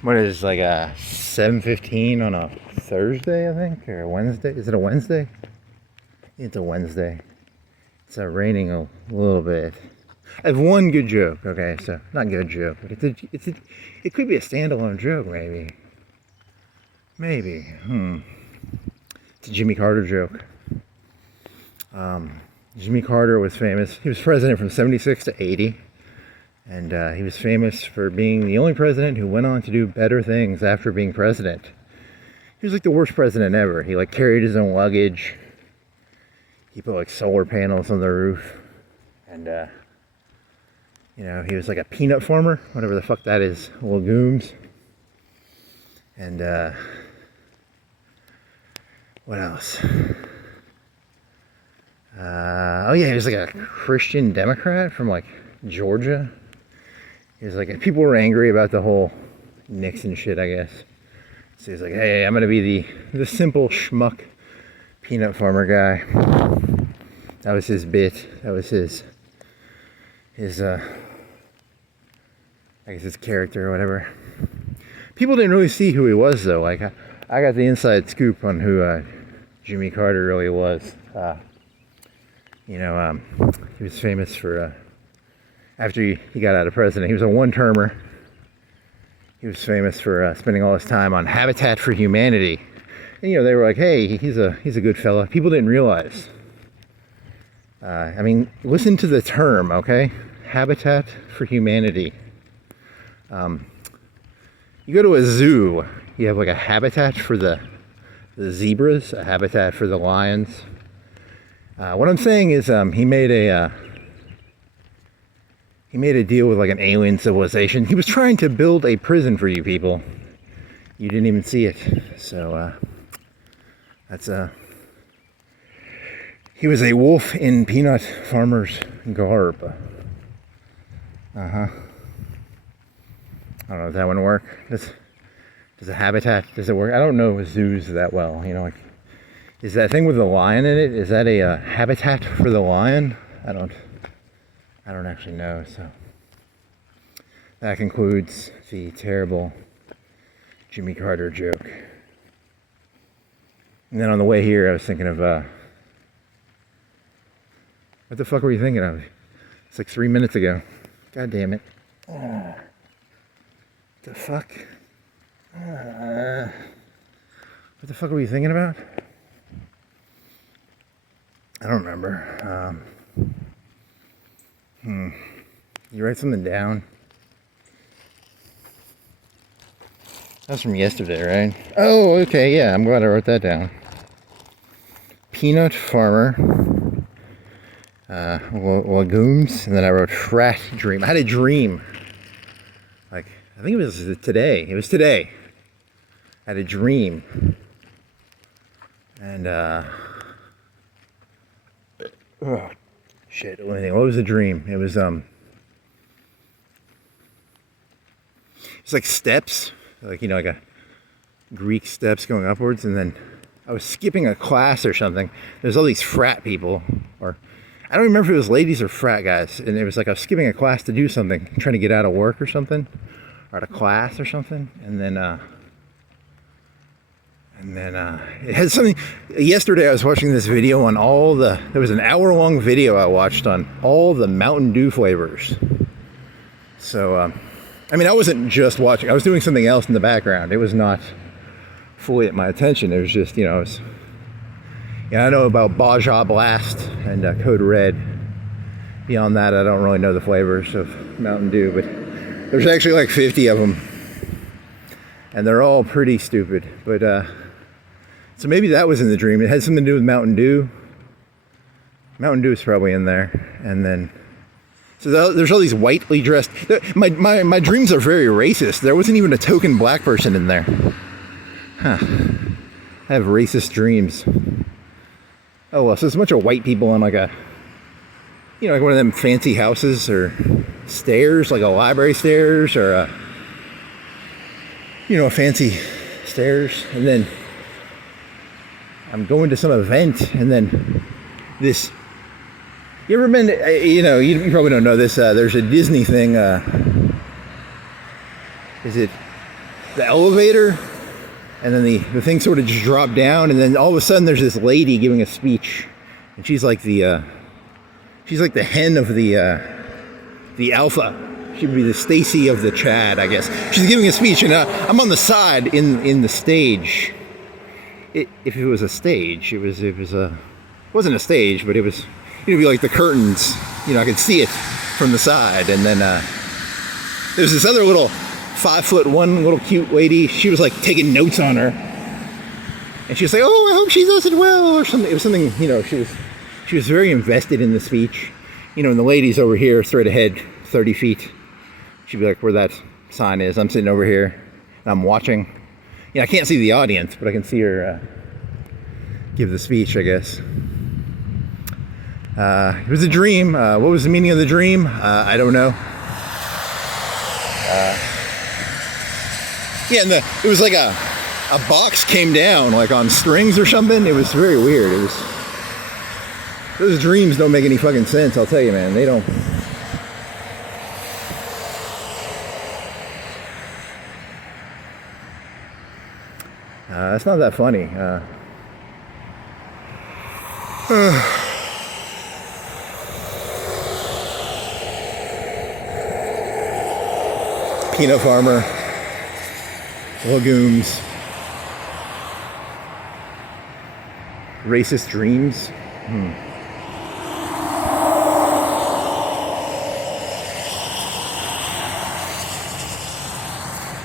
What is like a 7:15 on a Thursday, I think, or a Wednesday? Is it a Wednesday? It's a Wednesday. It's raining a little bit. I have one good joke. Okay, so not good joke, but it could be a standalone joke, maybe. Maybe. It's a Jimmy Carter joke. Jimmy Carter was famous. He was president from 76 to 80. And he was famous for being the only president who went on to do better things after being president. He was like the worst president ever. He like carried his own luggage. He put like solar panels on the roof. And, he was like a peanut farmer, whatever the fuck that is, legumes. And, what else? Oh yeah, he was like a Christian Democrat from like Georgia. He was like, people were angry about the whole Nixon shit, I guess. So he's like, hey, I'm gonna be the simple schmuck peanut farmer guy. That was his bit. That was his I guess his character or whatever. People didn't really see who he was though. Like I got the inside scoop on who Jimmy Carter really was. He was famous for after he got out of president, he was a one-termer. He was famous for spending all his time on Habitat for Humanity. And, they were like, hey, he's a good fella. People didn't realize. Listen to the term, okay? Habitat for Humanity. You go to a zoo, you have like a habitat for the zebras, a habitat for the lions. What I'm saying is he made a deal with like an alien civilization. He was trying to build a prison for you people. You didn't even see it. So that's he was a wolf in peanut farmer's garb. I don't know if that one work. Does a habitat, does it work? I don't know zoos that well. Like, is that thing with the lion in it? Is that a habitat for the lion? I don't actually know. So that concludes the terrible Jimmy Carter joke. And then on the way here, I was thinking of what the fuck were you thinking of? It's like 3 minutes ago. God damn it. What the fuck? What the fuck were you thinking about? I don't remember. You write something down? That's from yesterday, right? Oh, okay, yeah, I'm glad I wrote that down. Peanut farmer, legumes, and then I wrote frat dream. I had a dream. Like, I think it was today. It was today. I had a dream. And, oh, shit, what was the dream? It was, it's like steps, like, like a Greek steps going upwards, and then I was skipping a class or something. There's all these frat people, or I don't remember if it was ladies or frat guys, and it was like I was skipping a class to do something, trying to get out of work or something, or out of class or something, and then it had something. Yesterday I was watching this video on there was an hour-long video I watched on all the Mountain Dew flavors. So, I wasn't just watching. I was doing something else in the background. It was not fully at my attention. It was just, I know about Baja Blast and Code Red. Beyond that, I don't really know the flavors of Mountain Dew, but there's actually like 50 of them. And they're all pretty stupid. But, so maybe that was in the dream. It had something to do with Mountain Dew. Mountain Dew is probably in there. And then, so there's all these whitely dressed. My dreams are very racist. There wasn't even a token black person in there. Huh. I have racist dreams. Oh well, so it's a bunch of white people on like like one of them fancy houses or stairs, like a library stairs or a fancy stairs. And then I'm going to some event, and then this. You ever been? You probably don't know this. There's a Disney thing. Is it elevator, and then the thing sort of just dropped down, and then all of a sudden there's this lady giving a speech, and she's like the hen of the alpha. She would be the Stacy of the Chad, I guess. She's giving a speech, and I'm on the side in the stage. If it was a stage, it wasn't a stage, but it was, be like the curtains. I could see it from the side, and then there's this other little 5'1" little cute lady. She was like taking notes on her, and she was like, "Oh, I hope she does it well," or something. It was something, she was very invested in the speech, and the lady's over here, straight ahead, 30 feet. She'd be like, where that sign is. I'm sitting over here, and I'm watching. I can't see the audience, but I can see her give the speech, I guess. It was a dream. What was the meaning of the dream? I don't know. Yeah, and it was like a box came down, like on strings or something. It was very weird. Those dreams don't make any fucking sense, I'll tell you, man. They don't. It's not that funny. Peanut farmer, legumes, racist dreams.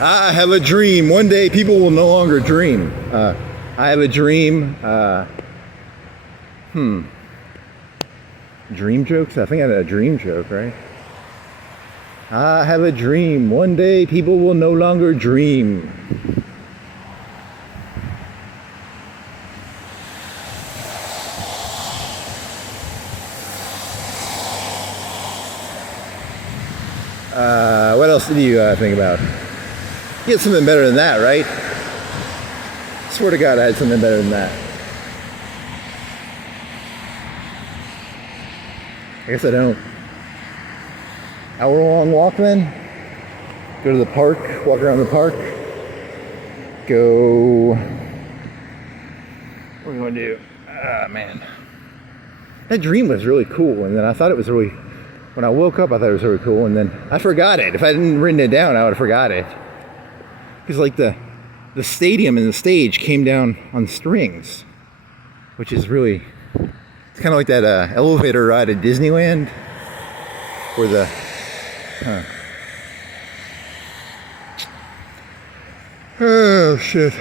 I have a dream. One day people will no longer dream. I have a dream. Dream jokes? I think I had a dream joke, right? I have a dream. One day people will no longer dream. What else did you think about? You had something better than that, right? I swear to God, I had something better than that. I guess I don't. Hour-long walk then? Go to the park, walk around the park. Go... What are we going to do? Ah, man. That dream was really cool, and then I thought it was really... When I woke up, I thought it was really cool, and then I forgot it. If I hadn't written it down, I would have forgot it. Because like the stadium and the stage came down on strings, which is really, it's kind of like that elevator ride at Disneyland, where the, oh shit.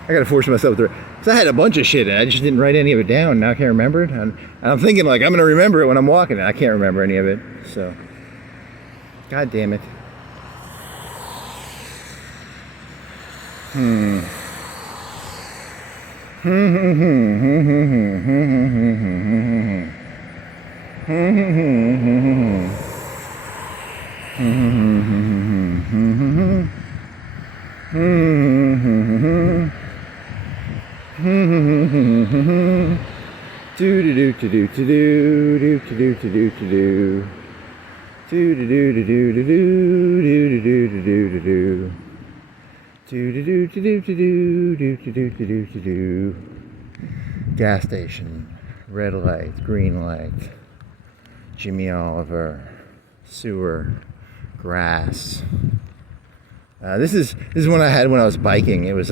I gotta force myself through. Because I had a bunch of shit and I just didn't write any of it down. Now I can't remember it. And I'm thinking like I'm gonna remember it when I'm walking. I can't remember any of it. So, God damn it. Gas station, red light, green light, Jimmy Oliver, sewer, grass. This is one I had when I was biking. It was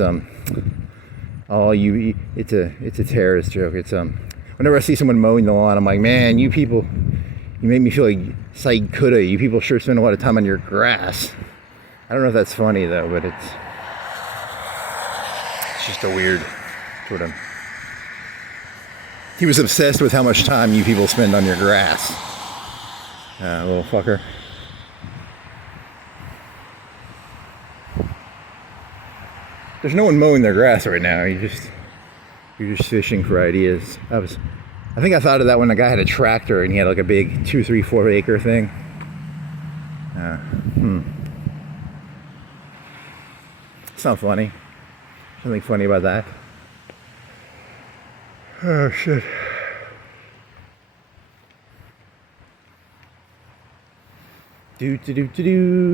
it's a terrorist joke. It's whenever I see someone mowing the lawn, I'm like, man, you people, you make me feel like Saeed Qutta. You people sure spend a lot of time on your grass. I don't know if that's funny though, but it's just a weird sort of. He was obsessed with how much time you people spend on your grass. Little fucker. There's no one mowing their grass right now. You're just fishing for ideas. I think I thought of that when a guy had a tractor and he had like a big 2, 3, 4 acre thing. It's not funny. Nothing funny about that. Oh shit.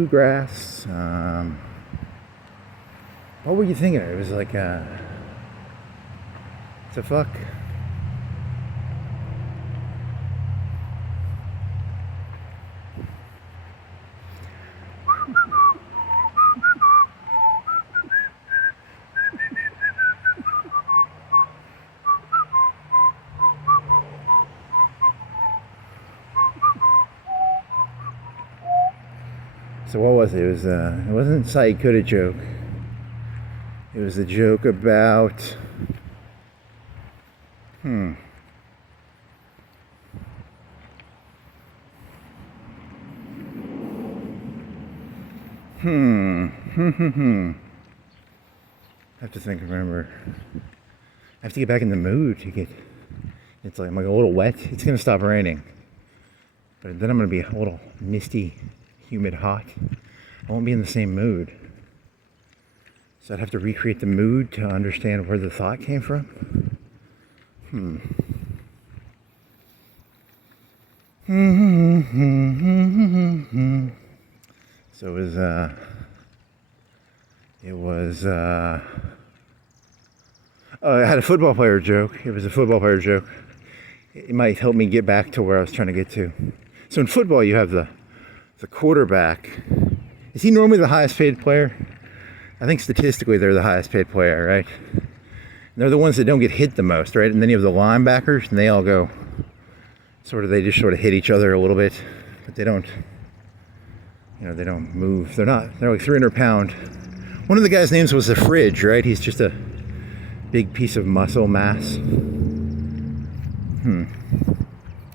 Grass. What were you thinking? It was like, what the fuck? So what was it? It wasn't Saeed Coulda joke. It was a joke about I have to think, remember. I have to get back in the mood to get, it's like I'm like a little wet. It's gonna stop raining. But then I'm gonna be a little misty, humid, hot. I won't be in the same mood. So I'd have to recreate the mood to understand where the thought came from. So I had a football player joke. It was a football player joke. It might help me get back to where I was trying to get to. So in football, you have the quarterback. Is he normally the highest paid player? I think statistically they're the highest paid player, right? And they're the ones that don't get hit the most, right? And then you have the linebackers, and they all go they just sort of hit each other a little bit, but they don't, they don't move. They're like 300-pound. One of the guys' names was the Fridge, right? He's just a big piece of muscle mass.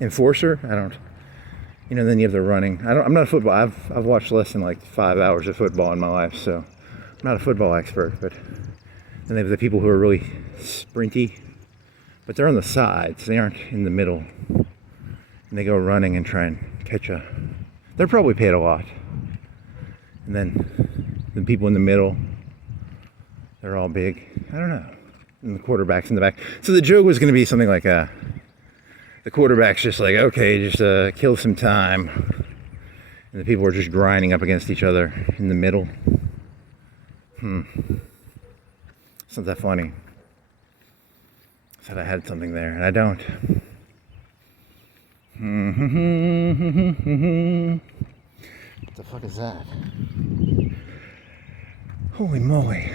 Enforcer? I don't. Then you have the running. I'm not a football. I've watched less than like 5 hours of football in my life, so I'm not a football expert. But then they have the people who are really sprinty, but they're on the sides. They aren't in the middle. And they go running and try and catch they're probably paid a lot. And then the people in the middle, they're all big. I don't know. And the quarterback's in the back. So the joke was going to be something like the quarterback's just like, okay, just kill some time. And the people are just grinding up against each other in the middle. It's not that funny. I thought I had something there, and I don't. What the fuck is that? Holy moly.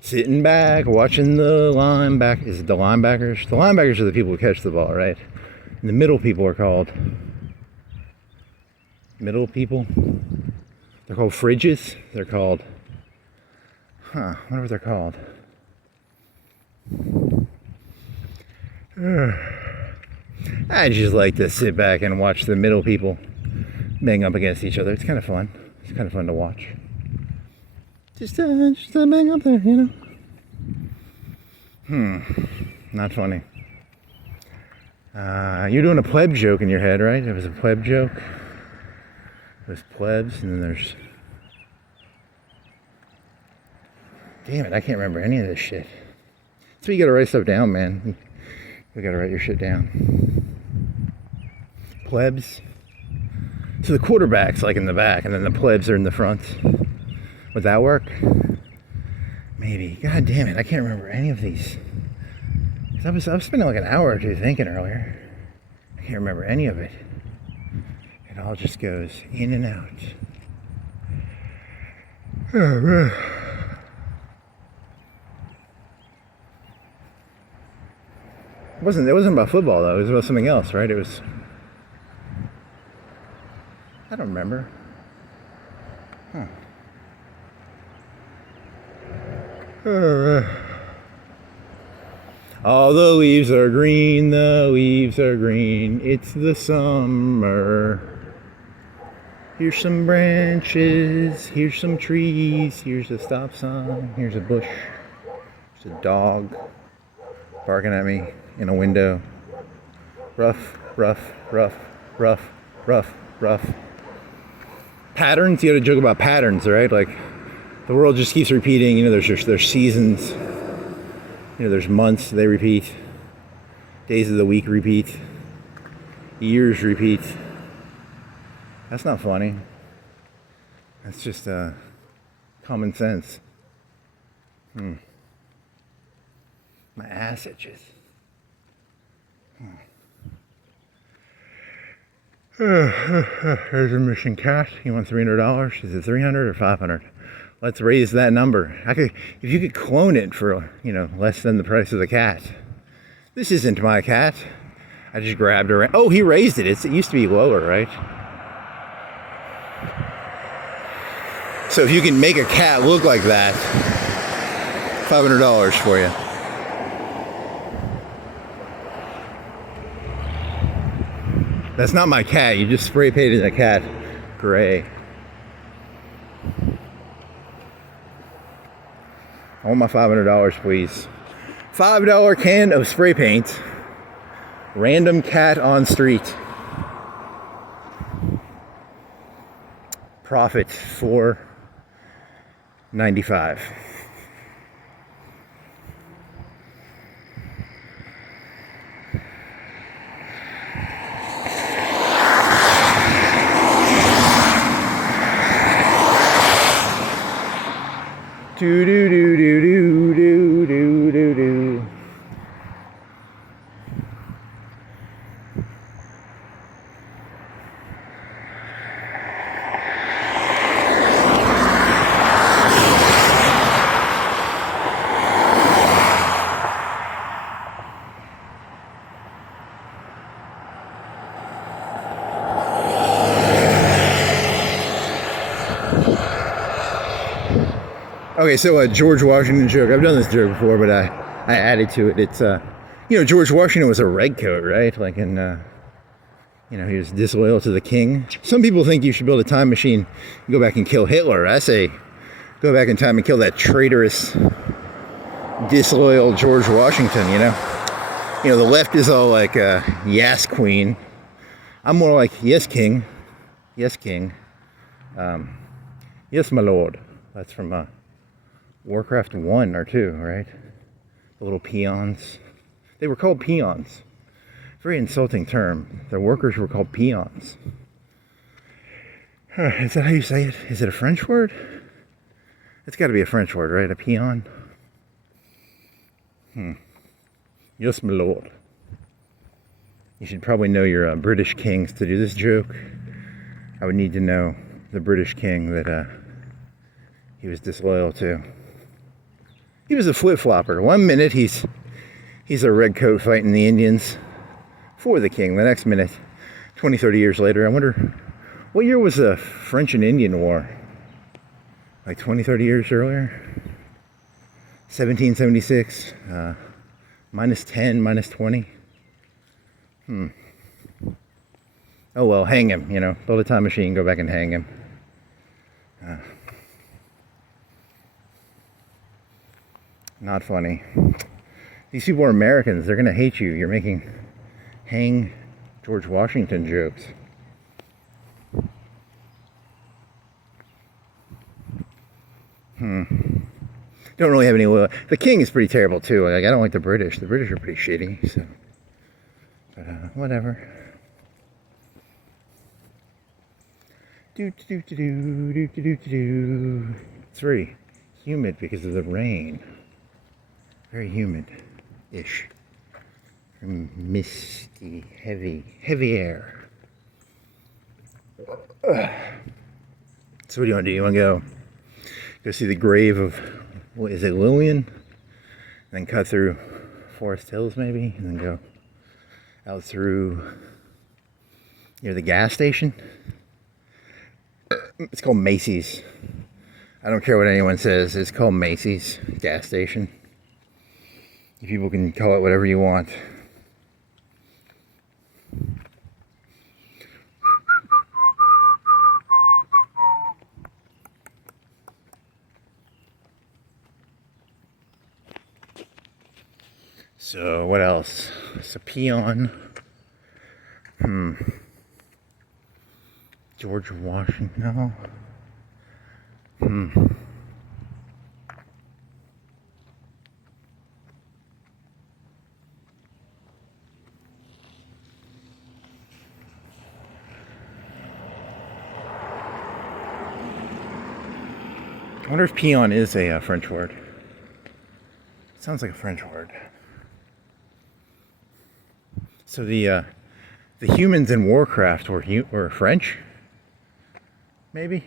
Sitting back, watching the linebackers. Is it the linebackers? The linebackers are the people who catch the ball, right? And the middle people are called middle people. They're called fridges. They're called, I wonder what they're called. I just like to sit back and watch the middle people bang up against each other. It's kind of fun. It's kind of fun to watch. Just bang up there, Not funny. You're doing a pleb joke in your head, right? It was a pleb joke. There's plebs, and then there's... Damn it, I can't remember any of this shit. So you gotta write stuff down, man. You gotta write your shit down. Plebs. So the quarterback's like in the back, and then the plebs are in the front. Would that work? Maybe. God damn it, I can't remember any of these. I was spending like an hour or two thinking earlier. I can't remember any of it. It all just goes in and out. Oh, man. It wasn't about football though. It was about something else, right? It was. I don't remember. All the leaves are green, the leaves are green. It's the summer. Here's some branches, here's some trees, here's a stop sign, here's a bush, there's a dog barking at me in a window. Rough, rough, rough, rough, rough, rough. Patterns, you gotta joke about patterns, right? Like, the world just keeps repeating, there's seasons, there's months, they repeat. Days of the week repeat. Years repeat. That's not funny. That's just common sense. My ass itches. Here's a missing cat. You want $300? Is it 300 or 500? Let's raise that number. If you could clone it for, less than the price of the cat. This isn't my cat. I just grabbed her. Oh, he raised it. It used to be lower, right? So if you can make a cat look like that, $500 for you. That's not my cat. You just spray painted a cat gray. I want my $500, please. $5 can of spray paint. Random cat on street. Profit $4.95. Do do do do do do do do do. Okay, so a George Washington joke. I've done this joke before, but I added to it. It's, George Washington was a redcoat, right? Like in, he was disloyal to the king. Some people think you should build a time machine and go back and kill Hitler. I say go back in time and kill that traitorous, disloyal George Washington, the left is all like, yes, queen. I'm more like, yes, king. Yes, king. Yes, my lord. That's from, Warcraft 1 or 2, right? The little peons. They were called peons. Very insulting term. The workers were called peons. Is that how you say it? Is it a French word? It's got to be a French word, right? A peon? Yes, my lord. You should probably know your British kings to do this joke. I would need to know the British king that he was disloyal to. He was a flip-flopper. 1 minute he's a redcoat fighting the Indians for the king. The next minute, 20, 30 years later, I wonder, what year was the French and Indian War? Like 20, 30 years earlier? 1776, minus 10, minus 20. Oh well, hang him, build a time machine, go back and hang him. Not funny. These people are Americans. They're going to hate you. You're making hang George Washington jokes. Don't really have any loyalty. The king is pretty terrible too. Like, I don't like the British. The British are pretty shitty. So, but whatever. It's very humid because of the rain. Very humid-ish. Misty, heavy air. So what do you want to do? You want to go see the grave of, what is it, Lillian? And then cut through Forest Hills maybe, and then go out through near the gas station. It's called Macy's. I don't care what anyone says. It's called Macy's gas station. You people can call it whatever you want. So what else? It's a peon. George Washington. No. I wonder if peon is a French word. It sounds like a French word. So the humans in Warcraft were French? Maybe?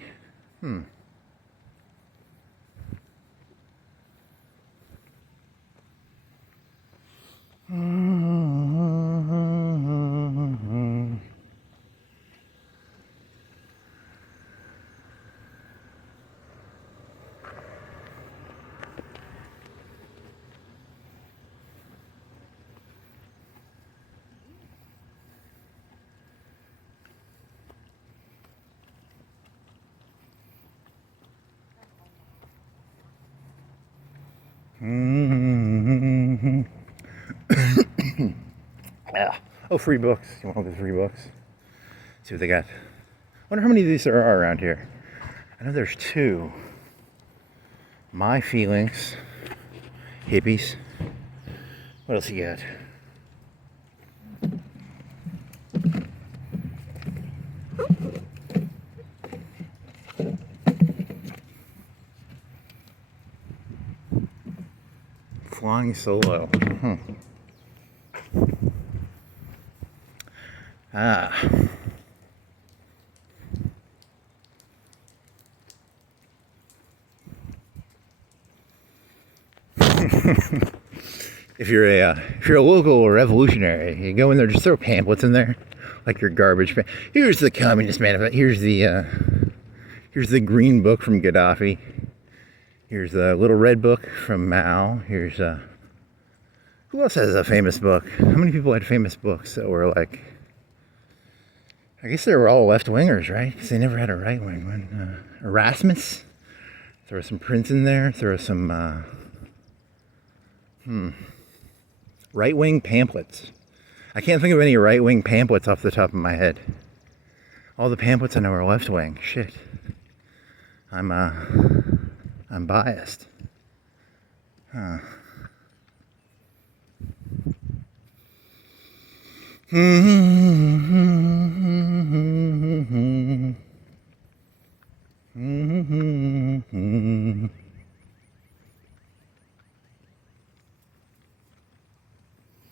Yeah. Oh, free books. You want the free books? See what they got. Wonder how many of these there are around here. I know there's 2. My Feelings. Hippies. What else you got? Flying Solo. Ah. If you're a local revolutionary, you go in there, just throw pamphlets in there, like your garbage. Here's the Communist Manifesto. Here's the Green Book from Gaddafi. Here's the Little Red Book from Mao. Here's who else has a famous book? How many people had famous books that were like? I guess they were all left-wingers, right? Because they never had a right-wing one. Erasmus. Throw some Prince in there. Throw some right-wing pamphlets. I can't think of any right-wing pamphlets off the top of my head. All the pamphlets I know are left-wing. Shit. I'm biased. Huh.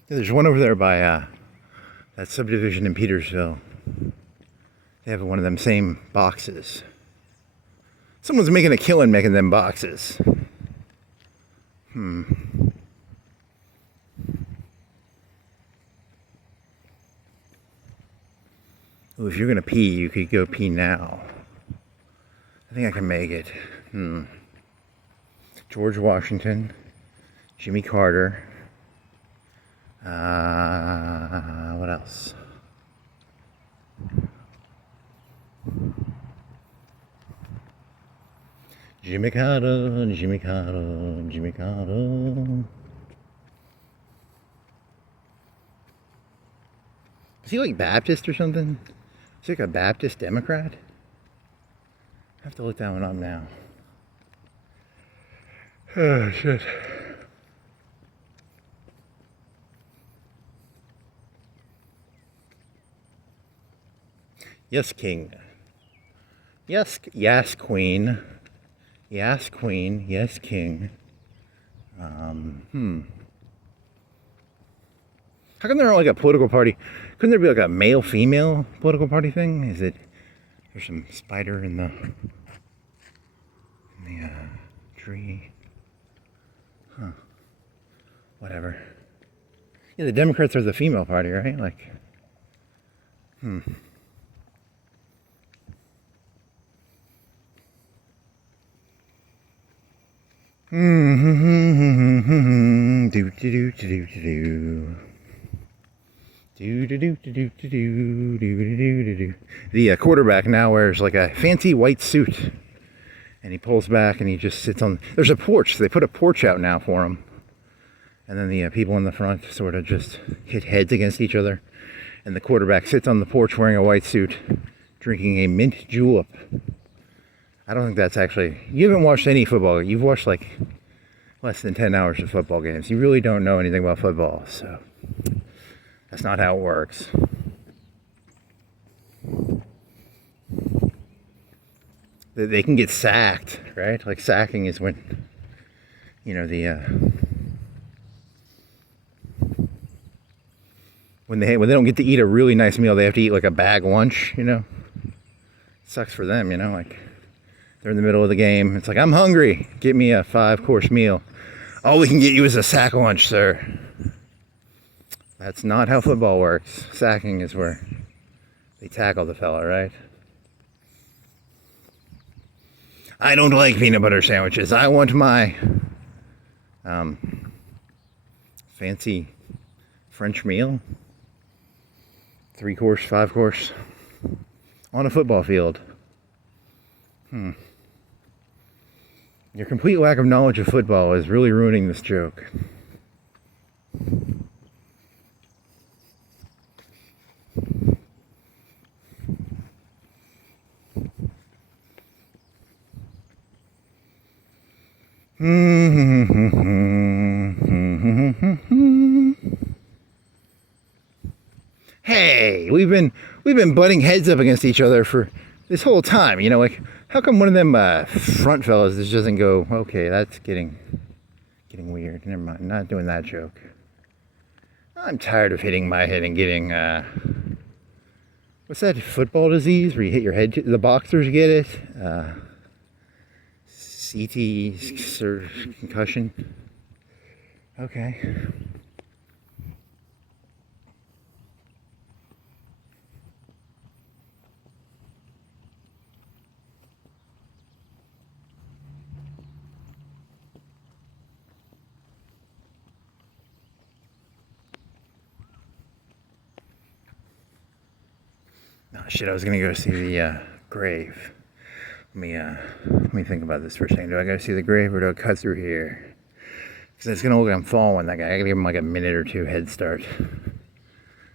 There's one over there by that subdivision in Petersville. They have one of them same boxes. Someone's making a killing making them boxes. Ooh, if you're gonna pee, you could go pee now. I think I can make it. George Washington, Jimmy Carter. What else? Jimmy Carter, Jimmy Carter, Jimmy Carter. Is he like Baptist or something? Is he like a Baptist Democrat? I have to look that one up now. Oh, shit. Yes, King. Yes, yes, Queen. Yes, Queen. Yes, King. How come they're not like a political party? Couldn't there be like a male-female political party thing? Is it? There's some spider in the tree. Huh. Whatever. Yeah, the Democrats are the female party, right? Like, The quarterback now wears like a fancy white suit, and he pulls back and he just sits on. There's a porch. They put a porch out now for him, and then the people in the front sort of just hit heads against each other, and the quarterback sits on the porch wearing a white suit, drinking a mint julep. I don't think that's actually. You haven't watched any football. You've watched like less than 10 hours of football games. You really don't know anything about football, so that's not how it works. they can get sacked, right? Like sacking is when, you know, when they don't get to eat a really nice meal, they have to eat like a bag lunch, you know. Sucks for them, you know, like they're in the middle of the game. It's like, I'm hungry. Get me a 5-course meal. All we can get you is a sack lunch, sir. That's not how football works. Sacking is where they tackle the fella, right? I don't like peanut butter sandwiches. I want my fancy French meal. 3-course, 5-course. On a football field. Your complete lack of knowledge of football is really ruining this joke. Hey, we've been butting heads up against each other for this whole time. You know, like, how come one of them front fellas just doesn't go, okay, that's getting weird. Never mind, not doing that joke. I'm tired of hitting my head and getting what's that football disease where you hit your head? The boxers get it. CT, concussion. Okay. Oh shit, I was gonna go see the grave. Let me think about this for a second. Do I go see the grave or do I cut through here? Because it's gonna look like I'm following that guy. I gotta give him like a minute or two head start.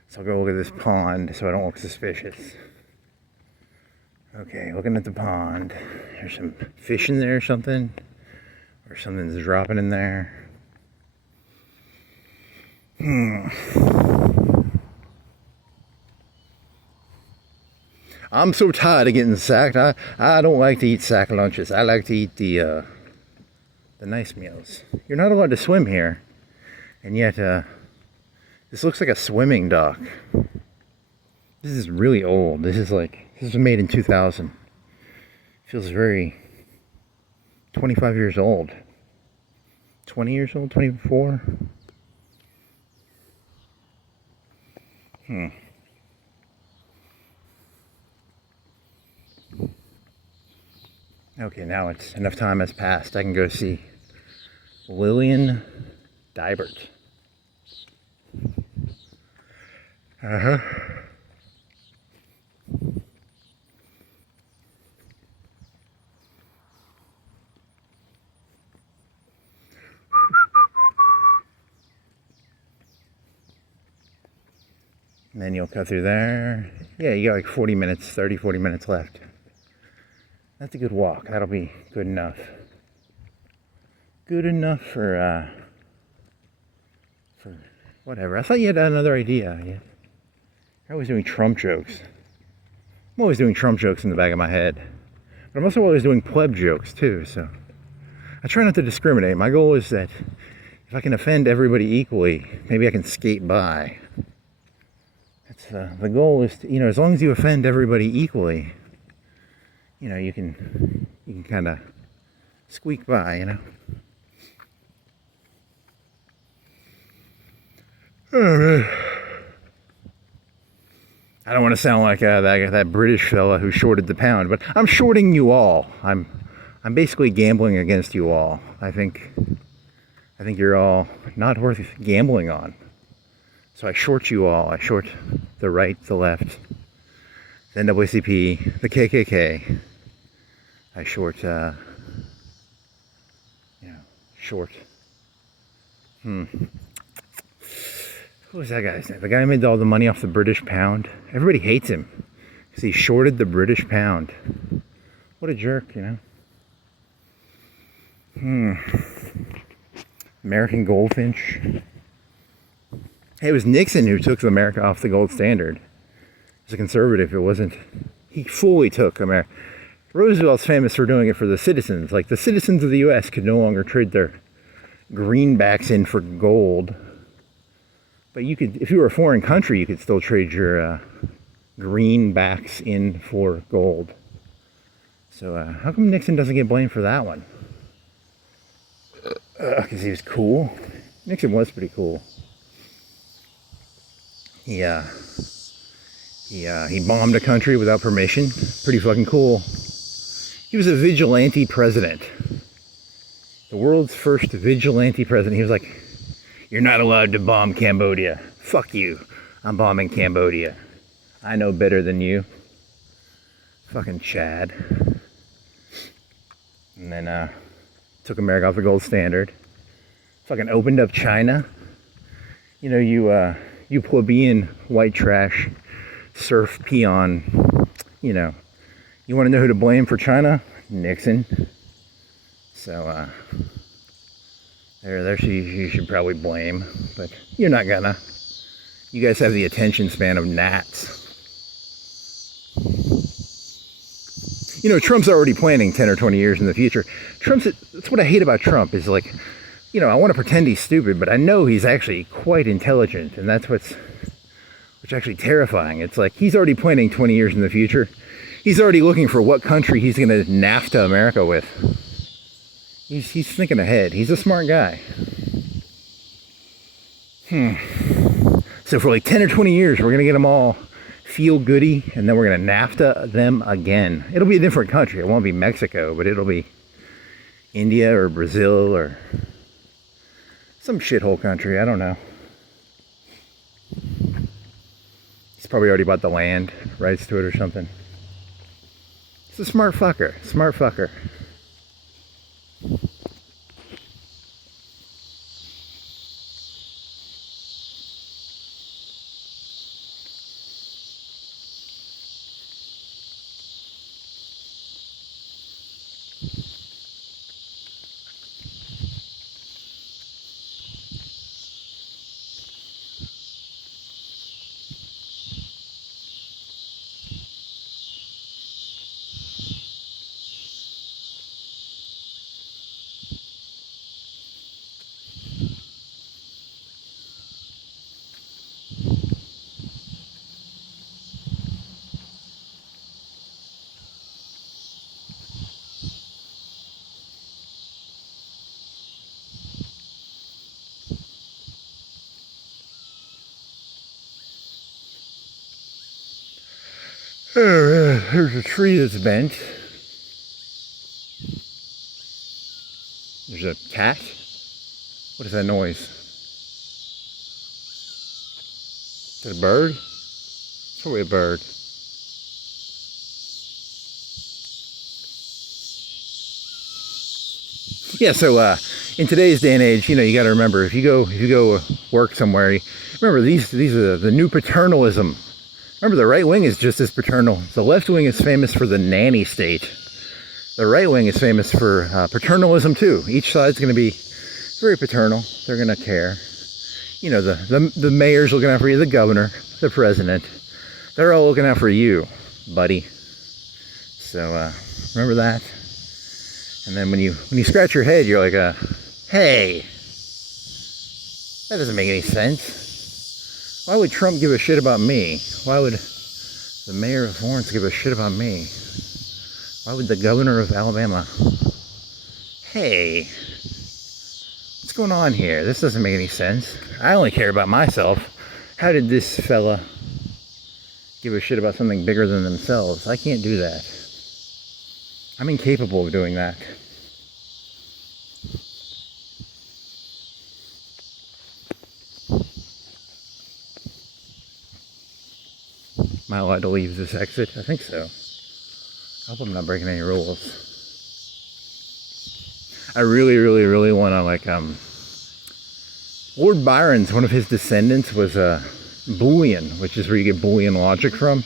So I'll go look at this pond so I don't look suspicious. Okay, looking at the pond. There's some fish in there or something. Or something's dropping in there. I'm so tired of getting sacked. I don't like to eat sack lunches. I like to eat the nice meals. You're not allowed to swim here. And yet, this looks like a swimming dock. This is really old. This was made in 2000. Feels very 25 years old. 20 years old, 24. Okay, now it's enough time has passed. I can go see Lillian Dybert. And then you'll cut through there. Yeah, you got like 40 minutes left. That's a good walk. That'll be good enough. Good enough for whatever. I thought you had another idea. You're always doing Trump jokes. I'm always doing Trump jokes in the back of my head. But I'm also always doing pleb jokes too, so I try not to discriminate. My goal is that if I can offend everybody equally, maybe I can skate by. That's the goal is to, as long as you offend everybody equally, you can kind of squeak by, Oh, man. I don't want to sound like that British fella who shorted the pound, but I'm shorting you all. I'm basically gambling against you all. I think you're all not worth gambling on. So I short you all. I short the right, the left, the NAACP, the KKK. I short, short. What was that guy's name? The guy who made all the money off the British pound. Everybody hates him because he shorted the British pound. What a jerk, American Goldfinch. Hey, it was Nixon who took America off the gold standard. As a conservative, it wasn't. He fully took America. Roosevelt's famous for doing it for the citizens. Like, the citizens of the U.S. could no longer trade their greenbacks in for gold. But you could, if you were a foreign country, you could still trade your greenbacks in for gold. So how come Nixon doesn't get blamed for that one? Because he was cool. Nixon was pretty cool. He bombed a country without permission. Pretty fucking cool. He was a vigilante president. The world's first vigilante president. He was like, you're not allowed to bomb Cambodia. Fuck you. I'm bombing Cambodia. I know better than you. Fucking Chad. And then took America off the gold standard. Fucking opened up China. You know, you plebeian white trash surf peon, you know, you want to know who to blame for China? Nixon. So there you should probably blame, but you're not gonna. You guys have the attention span of gnats. You know, Trump's already planning 10 or 20 years in the future. That's what I hate about Trump, is like, you know, I want to pretend he's stupid, but I know he's actually quite intelligent, and that's which is actually terrifying. It's like he's already planning 20 years in the future. He's already looking for what country he's going to NAFTA America with. He's thinking ahead. He's a smart guy. So for like 10 or 20 years, we're going to get them all feel goody, and then we're going to NAFTA them again. It'll be a different country. It won't be Mexico, but it'll be India or Brazil or some shithole country. I don't know. He's probably already bought the land rights to it or something. He's a smart fucker. Smart fucker. There's a tree that's bent. There's a cat. What is that noise? Is that a bird? It's probably a bird. Yeah, so in today's day and age, you know, you got to remember, if you go work somewhere, remember these are the new paternalism. Remember, the right wing is just as paternal. The left wing is famous for the nanny state. The right wing is famous for paternalism too. Each side's going to be very paternal. They're going to care. You know, the mayor's looking out for you, the governor, the president. They're all looking out for you, buddy. So remember that. And then when you scratch your head, you're like, hey, that doesn't make any sense. Why would Trump give a shit about me? Why would the mayor of Florence give a shit about me? Why would the governor of Alabama? Hey, what's going on here? This doesn't make any sense. I only care about myself. How did this fella give a shit about something bigger than themselves? I can't do that. I'm incapable of doing that. Am I allowed to leave this exit? I think so. I hope I'm not breaking any rules. I really, really, really want to, like, Lord Byron's, one of his descendants was Boolean, which is where you get Boolean logic from.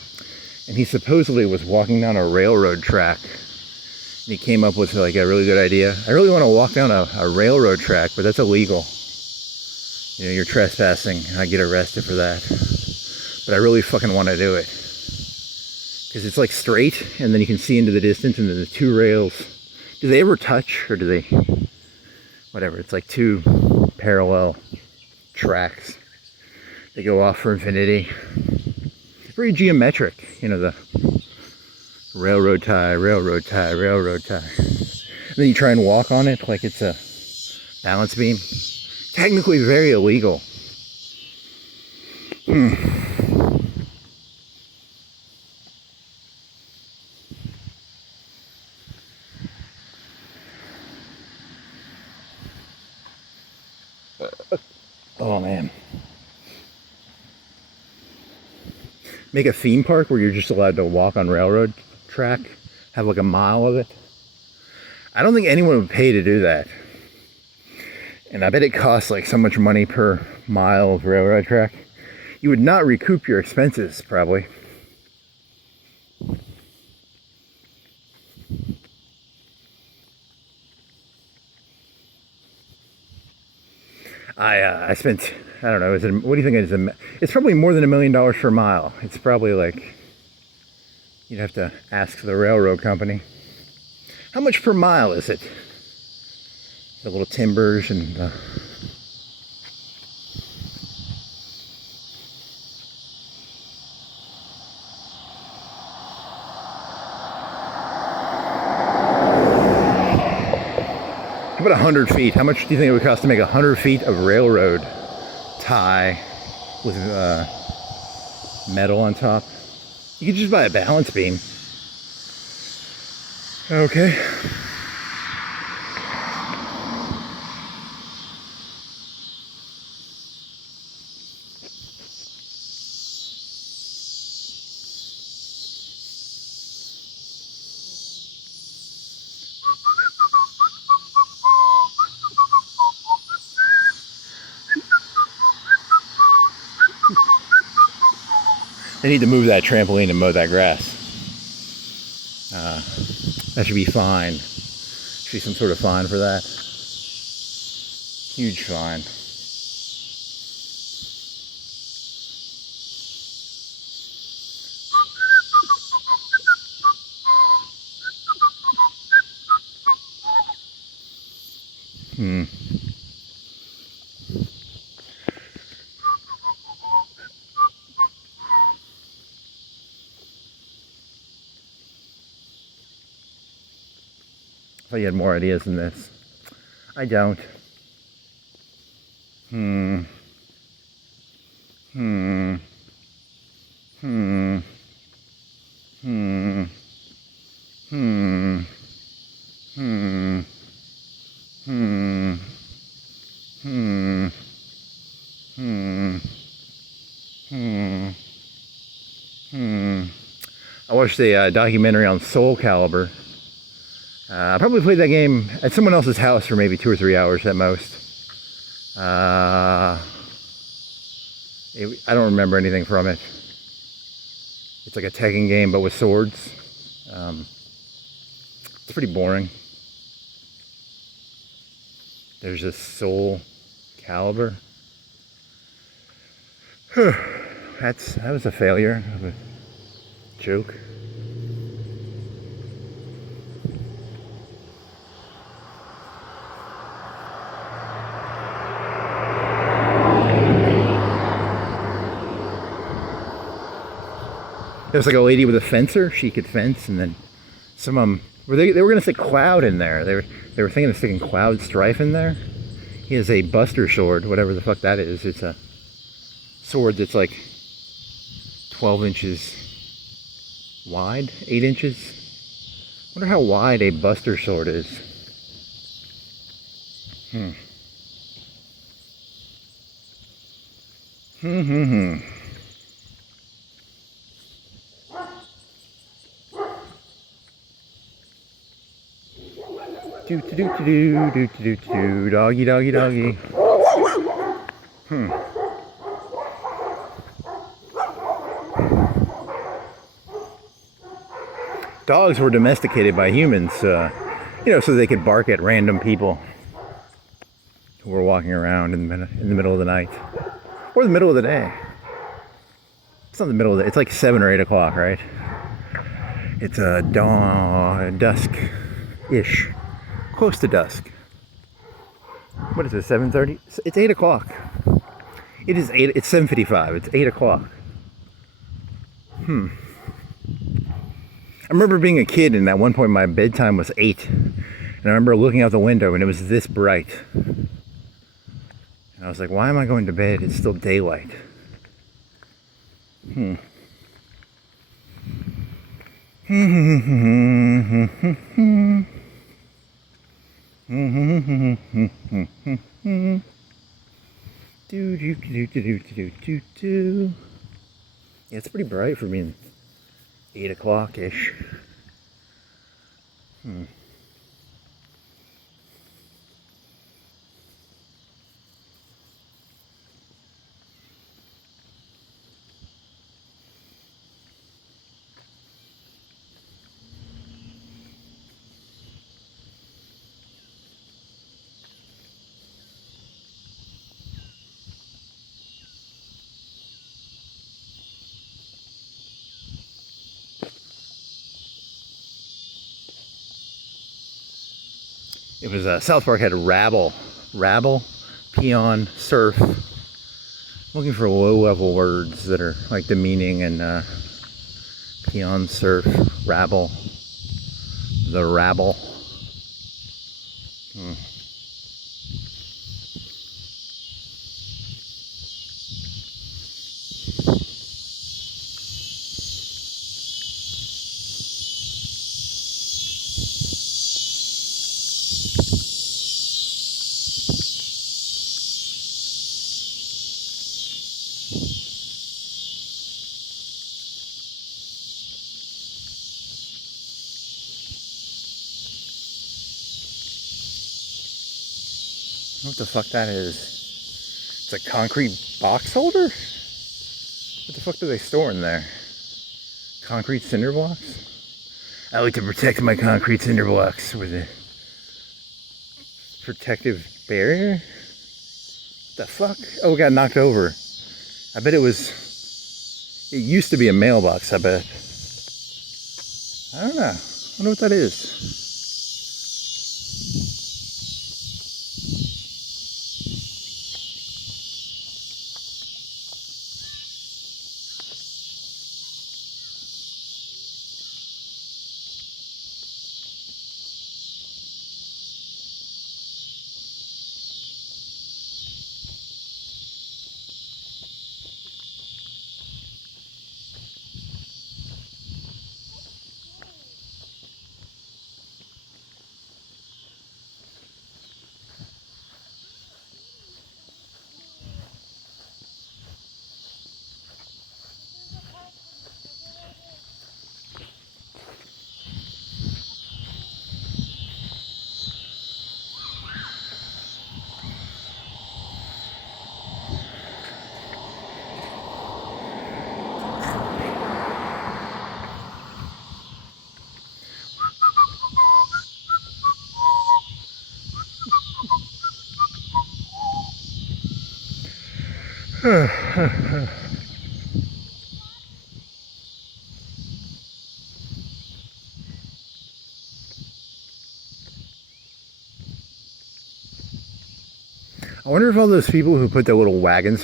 And he supposedly was walking down a railroad track. And he came up with, like, a really good idea. I really want to walk down a railroad track, but that's illegal. You know, you're trespassing. I get arrested for that. But I really fucking want to do it. because it's like straight, and then you can see into the distance, and then the two rails. Do they ever touch, or do they? Whatever. It's like two parallel tracks. They go off for infinity. It's very geometric, you know, the railroad tie, railroad tie, railroad tie. And then you try and walk on it like it's a balance beam. Technically very illegal. Oh man. Make a theme park where you're just allowed to walk on railroad track, have like a mile of it. I don't think anyone would pay to do that. And I bet it costs like so much money per mile of railroad track. You would not recoup your expenses, probably. I spent, I don't know, what do you think it is? It's probably more than $1 million for a mile. It's probably like, you'd have to ask the railroad company. How much per mile is it? The little timbers and how about 100 feet? How much do you think it would cost to make 100 feet of railroad tie with metal on top? You could just buy a balance beam. Okay. They need to move that trampoline and mow that grass. That should be fine. Should be some sort of fine for that. Huge fine. I thought you had more ideas than this. I don't. I watched a documentary on Soul Calibur. I probably played that game at someone else's house for maybe 2 or 3 hours at most. I don't remember anything from it. It's like a Tekken game, but with swords. It's pretty boring. There's a Soul Calibur. That was a failure of a joke. There was like a lady with a fencer. She could fence, and then some of them they were gonna stick Cloud in there. They were thinking of sticking Cloud Strife in there. He has a Buster Sword, whatever the fuck that is. It's a sword that's like 12 inches wide, 8 inches. I wonder how wide a Buster Sword is. Do doggy doggy doggy. Dogs were domesticated by humans, you know, so they could bark at random people who were walking around in the middle of the night or the middle of the day. It's not the middle of the. It's like 7 or 8 o'clock, right? It's dusk-ish, close to dusk. What is it, 7:30? It's 8 o'clock. It is 8, it's 7:55, it's 8 o'clock. I remember being a kid and at one point my bedtime was 8. And I remember looking out the window and it was this bright. And I was like, why am I going to bed? It's still daylight. Yeah, it's pretty bright for being 8 o'clock-ish. It was South Park had rabble, peon, surf. Looking for low-level words that are like demeaning and peon, surf, rabble, the rabble. What the fuck that is? It's a concrete box holder? What the fuck do they store in there? Concrete cinder blocks? I like to protect my concrete cinder blocks with a protective barrier? What the fuck? Oh, it got knocked over. I bet it used to be a mailbox, I bet. I don't know. I wonder what that is. I wonder if all those people who put their little wagon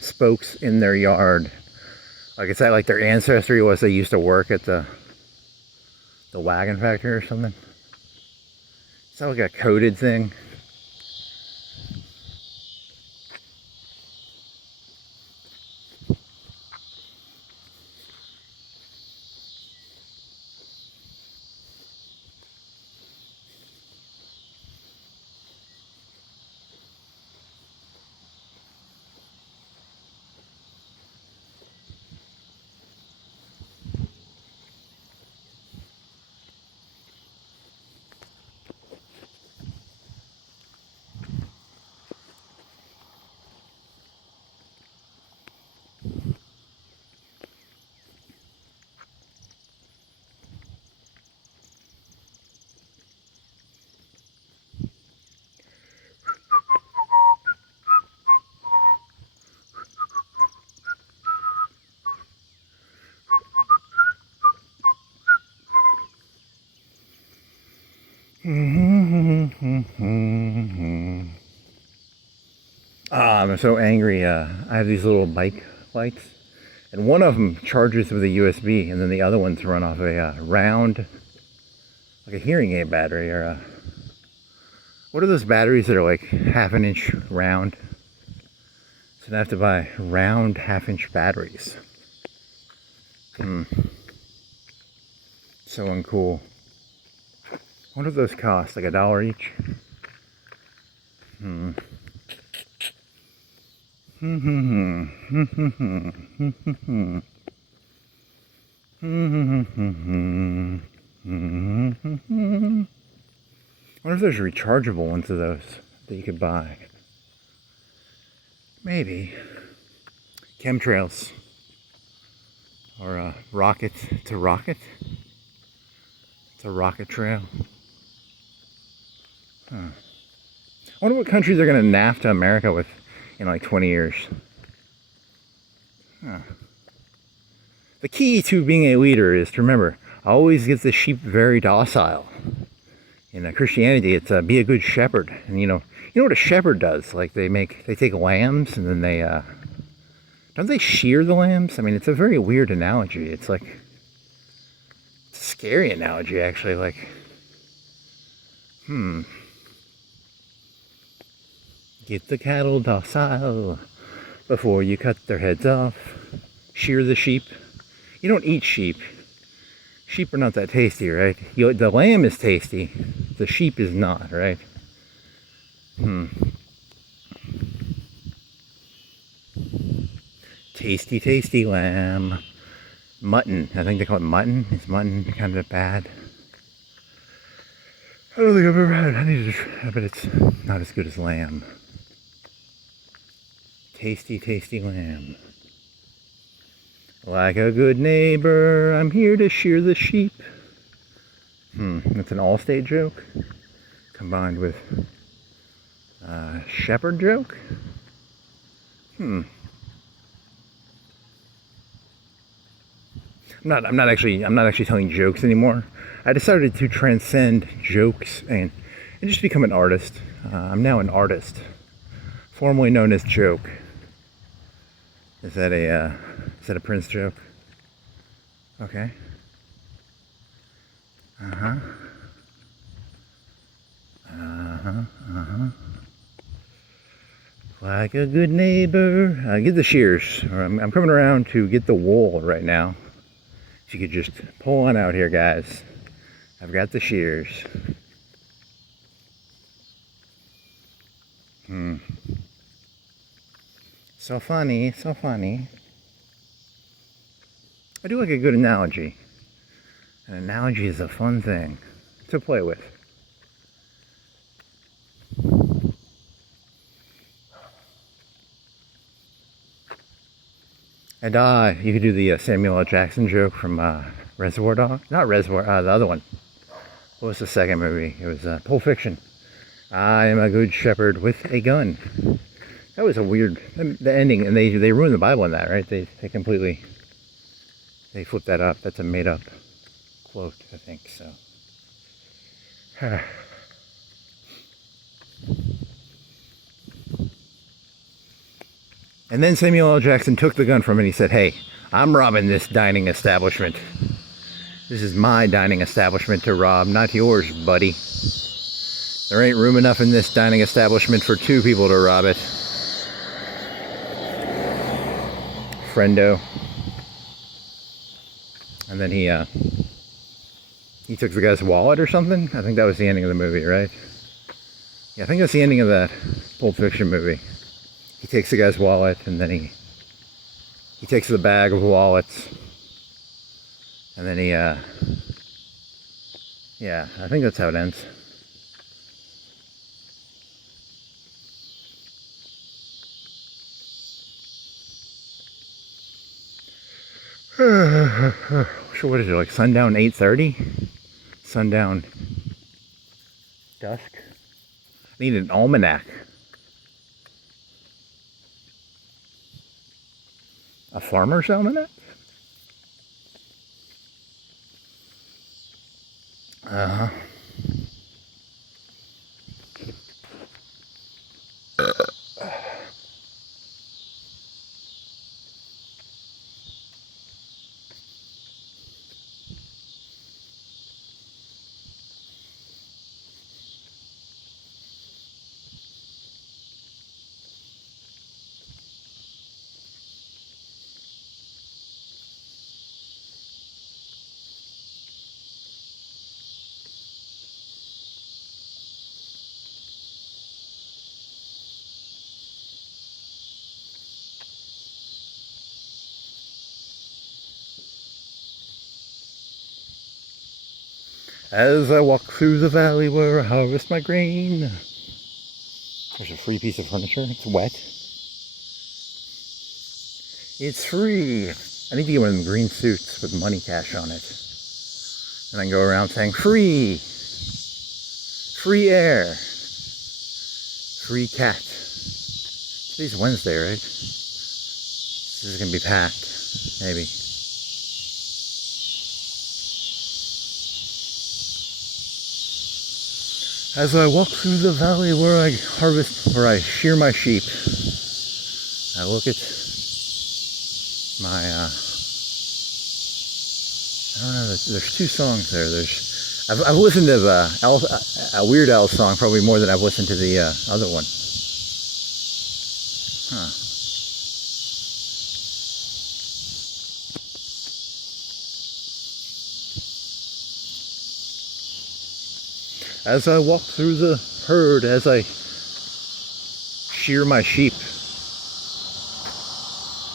spokes in their yard, like it's like their ancestry was they used to work at the wagon factory or something. Is that like a coded thing? I'm so angry. I have these little bike lights, and one of them charges with a USB, and then the other ones run off a round, like a hearing aid battery, or a, what are those batteries that are like half an inch round? So I have to buy round half-inch batteries. So uncool. What do those cost? Like $1 each? I wonder if there's rechargeable ones of those that you could buy. Maybe. Chemtrails. Or rocket to rocket. It's a rocket trail. Huh. I wonder what countries are going to NAFTA America with in like 20 years. Huh. The key to being a leader is to remember, always get the sheep very docile. In Christianity, it's be a good shepherd. And you know what a shepherd does? Like they take lambs and then they, don't they shear the lambs? I mean, it's a very weird analogy. It's like, it's a scary analogy actually. Like, get the cattle docile before you cut their heads off. Shear the sheep. You don't eat sheep. Sheep are not that tasty, right? The lamb is tasty. The sheep is not, right? Tasty, tasty lamb. Mutton. I think they call it mutton. Is mutton kind of bad? I don't think I've ever had it. I need to try, but it's not as good as lamb. Tasty, tasty lamb. Like a good neighbor, I'm here to shear the sheep. That's an Allstate joke combined with a shepherd joke. I'm not actually telling jokes anymore. I decided to transcend jokes and just become an artist. I'm now an artist, formerly known as Joke. Is that a Prince joke? Okay. Like a good neighbor. Get the shears. I'm coming around to get the wool right now. If you could just pull on out here, guys. I've got the shears. So funny, so funny. I do like a good analogy. An analogy is a fun thing to play with. And you could do the Samuel L. Jackson joke from Reservoir Dogs. Not Reservoir, the other one. What was the second movie? It was Pulp Fiction. I am a good shepherd with a gun. That was a weird, the ending, and they ruined the Bible in that, right? They completely, they flipped that up. That's a made up quote, I think, so. And then Samuel L. Jackson took the gun from him and he said, "Hey, I'm robbing this dining establishment. This is my dining establishment to rob, not yours, buddy. There ain't room enough in this dining establishment for 2 people to rob it. Friendo." And then he took the guy's wallet or something. I think that was the ending of the movie, right? Yeah, I think that's the ending of that Pulp Fiction movie. He takes the guy's wallet and then he takes the bag of wallets. And then yeah, I think that's how it ends. So what is it, like sundown 8:30? Sundown dusk? I need an almanac. A farmer's almanac? As I walk through the valley where I harvest my grain. There's a free piece of furniture. It's wet. It's free. I need to get one of them green suits with money cash on it. And I can go around saying, free. Free air. Free cat. Today's Wednesday, right? This is going to be packed. Maybe. As I walk through the valley where I shear my sheep, I look at my, I don't know, there's two songs there. I've listened to a Weird Al song probably more than I've listened to the other one. Huh. As I walk through the herd, as I shear my sheep,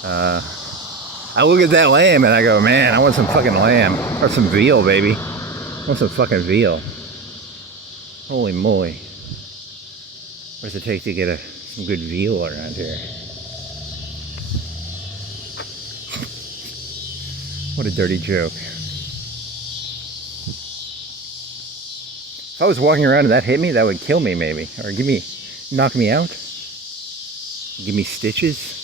I look at that lamb and I go, man, I want some fucking lamb. Or some veal, baby. I want some fucking veal. Holy moly. What does it take to get some good veal around here? What a dirty joke. If I was walking around and that hit me, that would kill me maybe. Or knock me out. Give me stitches.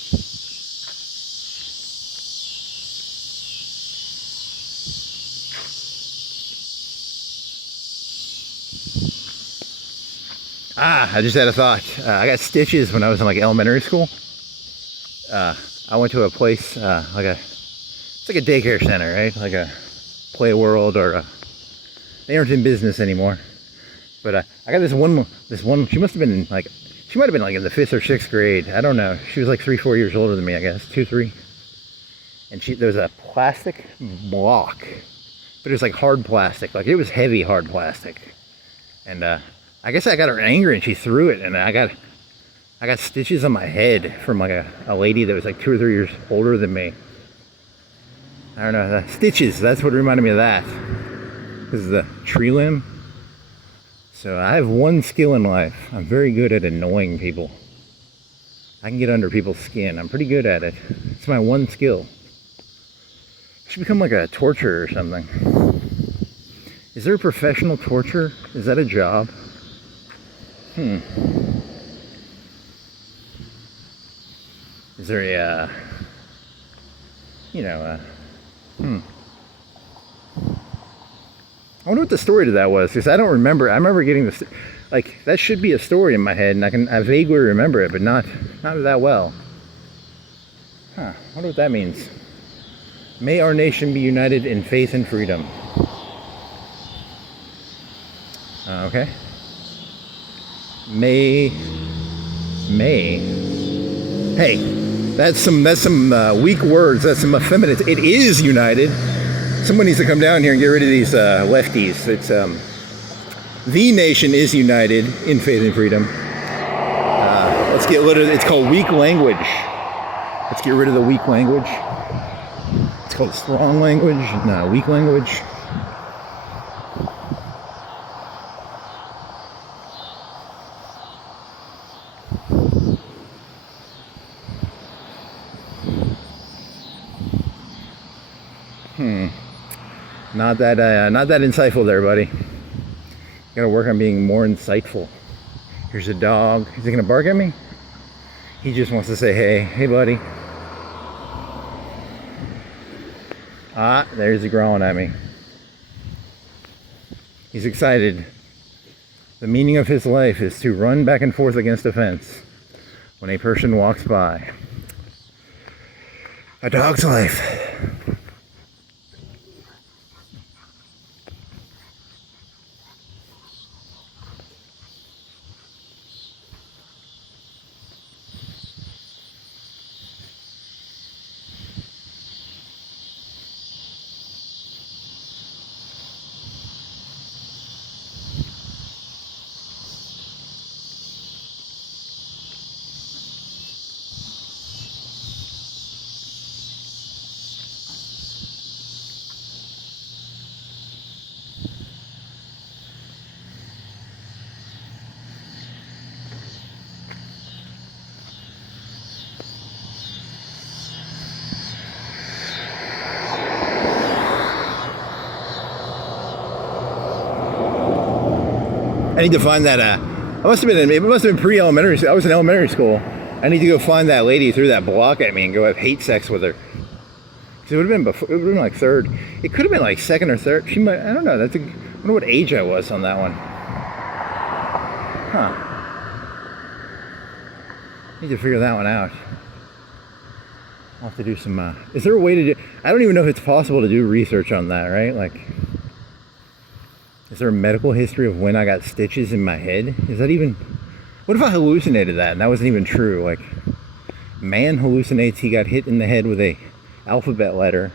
I just had a thought. I got stitches when I was in like elementary school. I went to a place, it's like a daycare center, right? Like a Play World or they aren't in business anymore. But I got this one, she might have been like in the 5th or 6th grade. I don't know. She was like 3-4 years older than me, I guess. 2-3. And there was a plastic block, but it was like hard plastic. Like it was heavy hard plastic. And I guess I got her angry and she threw it, and I got stitches on my head from like a lady that was like 2 or 3 years older than me. I don't know, stitches, that's what reminded me of that. This is the tree limb. So I have one skill in life. I'm very good at annoying people. I can get under people's skin. I'm pretty good at it. It's my one skill. I should become like a torturer or something. Is there a professional torturer? Is that a job? Is there a, I wonder what the story to that was, because I don't remember. I remember getting this, like, that should be a story in my head, and I vaguely remember it, but not that well. I wonder what that means. May our nation be united in faith and freedom. Okay. May. Hey, that's some weak words. That's some effeminate. It is united. Someone needs to come down here and get rid of these lefties. It's the nation is united in faith and freedom. Let's get rid of. It's called weak language. Let's get rid of the weak language. It's called strong language. No, weak language. Not that insightful there, buddy. Gotta work on being more insightful. Here's a dog. Is he gonna bark at me? He just wants to say, hey buddy. There's he growling at me. He's excited. The meaning of his life is to run back and forth against a fence when a person walks by. A dog's life. need to find that. It must have been pre-elementary. I was in elementary school. I need to go find that lady who threw that block at me and go have hate sex with her. Cause it would have been before. It would have been like third. It could have been like second or third. She might. I don't know. I wonder what age I was on that one. Huh. Need to figure that one out. I'll have to do some. Is there a way to do? I don't even know if it's possible to do research on that. Right? Like, is there a medical history of when I got stitches in my head? Is that even? What if I hallucinated that and that wasn't even true? Like, man hallucinates he got hit in the head with a alphabet letter,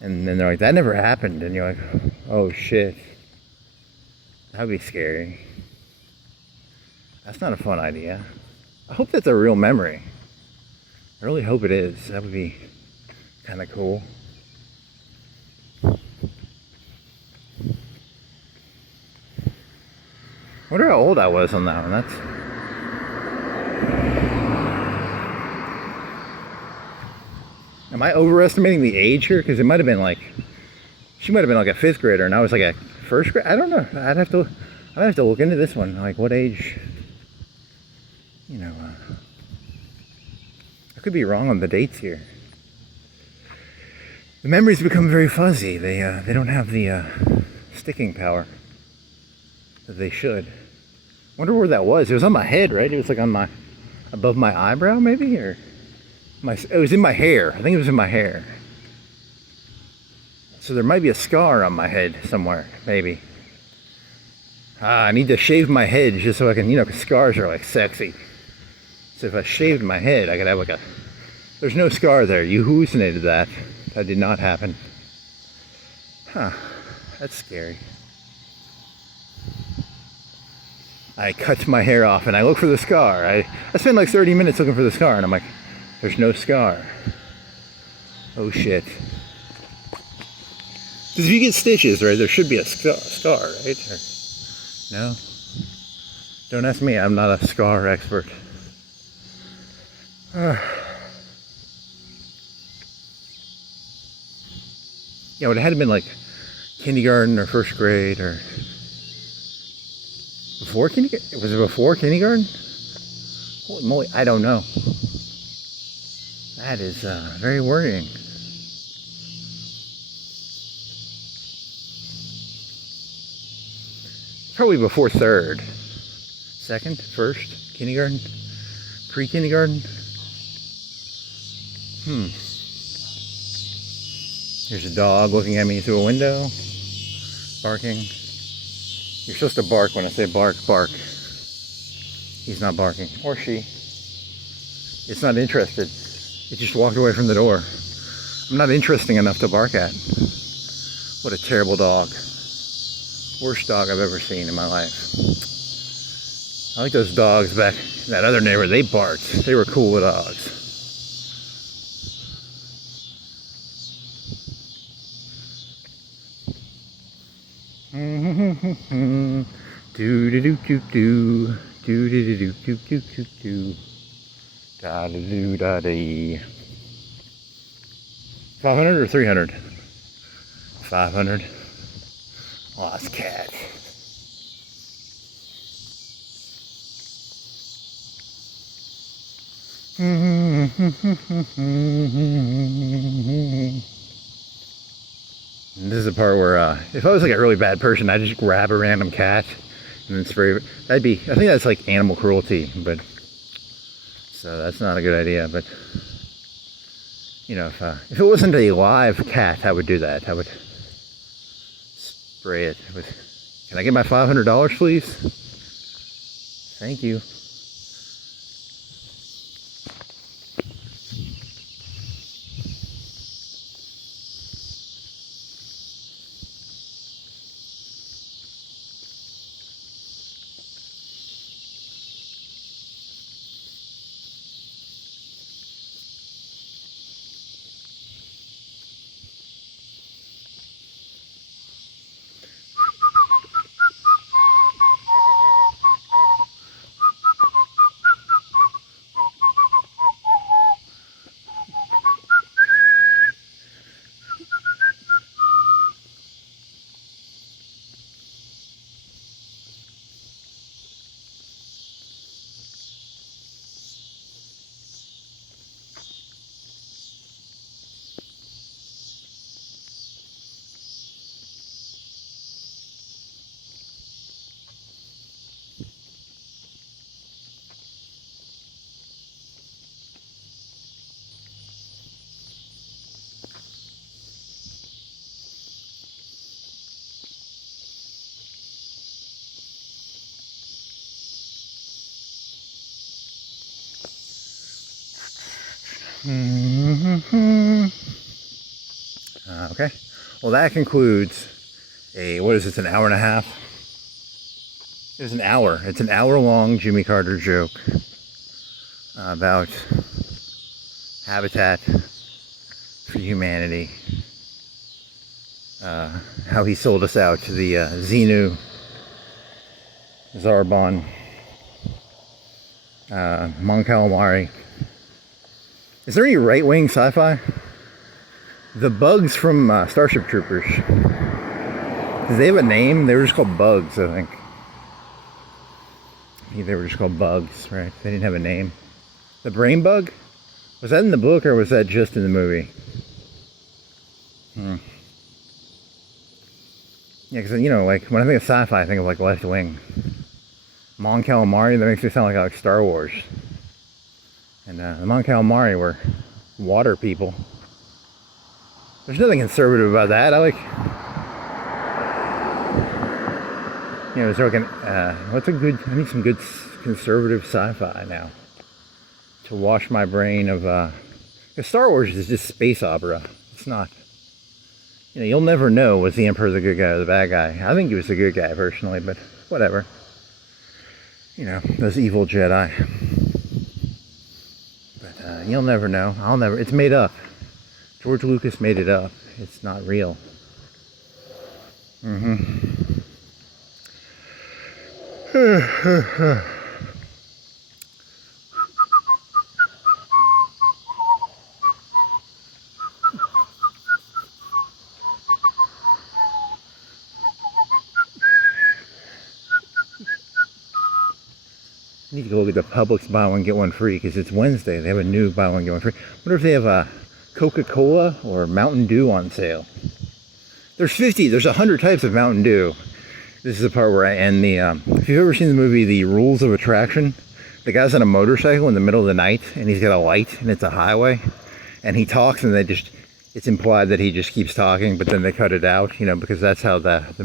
and then they're like, that never happened, and you're like, oh shit, that'd be scary. That's not a fun idea. I hope that's a real memory. I really hope it is. That would be kind of cool. I wonder how old I was on that one. Am I overestimating the age here? Because it might have been like, she might have been like a 5th grader and I was like a 1st grade. I don't know. I'd have to look into this one. Like what age, you know, I could be wrong on the dates here. The memories become very fuzzy. They don't have the sticking power that they should. Wonder where that was. It was on my head, right? It was like on above my eyebrow maybe, or it was in my hair. I think it was in my hair. So there might be a scar on my head somewhere, maybe. I need to shave my head just so I can, 'cause scars are like sexy. So if I shaved my head, I could have like there's no scar there. You hallucinated that. That did not happen. Huh, that's scary. I cut my hair off and I look for the scar. I spent like 30 minutes looking for the scar and I'm like, there's no scar. Oh shit. Because if you get stitches, right, there should be a scar, right? Or, no? Don't ask me, I'm not a scar expert. Yeah, it had been like kindergarten or 1st grade or before kindergarten. Was it before kindergarten? Holy moly, I don't know. That is very worrying. Probably before 3rd, 2nd, 1st, kindergarten, pre-kindergarten. There's a dog looking at me through a window, barking. You're supposed to bark when I say bark, bark. He's not barking, or she. It's not interested. It just walked away from the door. I'm not interesting enough to bark at. What a terrible dog. Worst dog I've ever seen in my life. I like those dogs back in that other neighborhood. They barked. They were cool dogs. Do do do do do do do do do do do do da do da dee. 500 or 300? 500. Lost cat. And this is the part where if I was like a really bad person, I'd just grab a random cat and then spray it. I think that's like animal cruelty, but so that's not a good idea. But if it wasn't a live cat, I would do that. I would spray it with. Can I get my $500, please? Thank you. Okay. Well, that concludes what is this, an hour and a half? It's an hour. It's an hour-long Jimmy Carter joke about Habitat for Humanity. How he sold us out to the Xenu, Zarbon, Mon Calamari. Is there any right-wing sci-fi? The bugs from Starship Troopers. Did they have a name? They were just called bugs, I think. I think they were just called bugs, right? They didn't have a name. The brain bug? Was that in the book or was that just in the movie? Yeah, because, you know, like, when I think of sci-fi, I think of, like, Left Wing. Mon Calamari, that makes me sound like Star Wars. And the Mon Calamari were water people. There's nothing conservative about that. I like... You know, is there like what's a good... I need some good conservative sci-fi now. To wash my brain of... Because Star Wars is just space opera. It's not... You know, you'll never know, was the Emperor the good guy or the bad guy. I think he was the good guy, personally, but whatever. You know, those evil Jedi. But you'll never know. I'll never... It's made up. George Lucas made it up. It's not real. I need to go look at the Publix buy one get one free because it's Wednesday. They have a new buy one get one free. I wonder if they have Coca-Cola or Mountain Dew on sale. There's 100 types of Mountain Dew. This is the part where I end the, if you've ever seen the movie The Rules of Attraction, the guy's on a motorcycle in the middle of the night and he's got a light and it's a highway and he talks and it's implied that he just keeps talking, but then they cut it out, you know, because that's how the movie